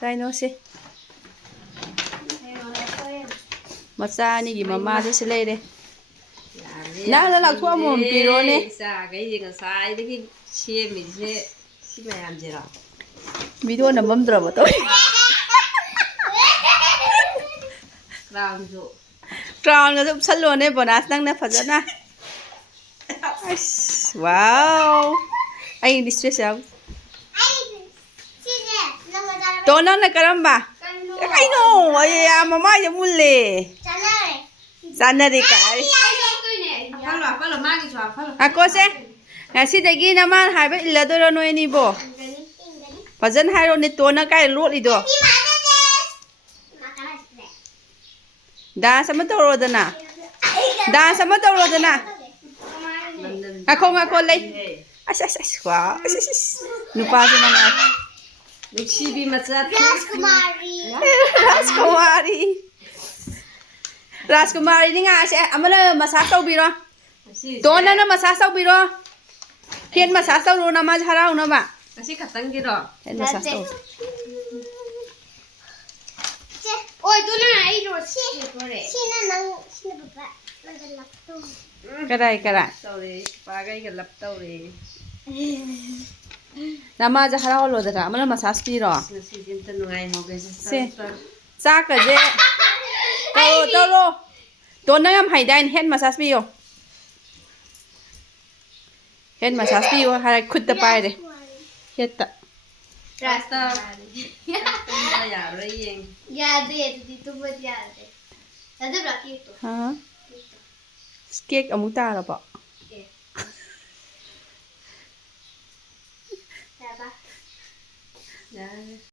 Dinosi. Macani mama du si leire. Na la lau thua mồm piro ne. Sa cái gì ngà sai đấy cái xe mình xe mày làm gì rồi? Video nằm bấm drama tôi. Làm gì? Crown nga sub salo ne bonus nang na faja na. Wow. Ay distress yaw. To na karamba. Ay no, ay mama ya mulle. Sana ri ka. Phải là mang cái chó phải là. Ako se. Ngasidagi naman haiba illadoro no ni bo. Fajan hairo ni to na kai lot ido. Da sama toro dana. Da sama toro dana. Ako lay. As. Wow. Nupa sa mga. Nagsibi matsat. Raskumari ni nga siya. Amala masasaw biro. Doon na masasaw biro. Hiyan masasaw ro na mazharaw na ba? Kasi katang giro. Hiyan masasaw. Ôi tôi nói rồi xin nang xin baba nang laptop Karay. Sorry, bagay ka laptop eh. Nama zaharaw lo dara. Amala masas biro. Season to nungay mo kasi Sa ka je. Toro. Doon na ngam haydain hiyan masas biro. Hiyan masas biro. Haray kutta pa ere. Hiyata. Rasta. Tumba yaro yeng. याद है तो बहुत याद है दादा बाकी तो Ha? Cake amuk tara ba? क्या बा Yeah.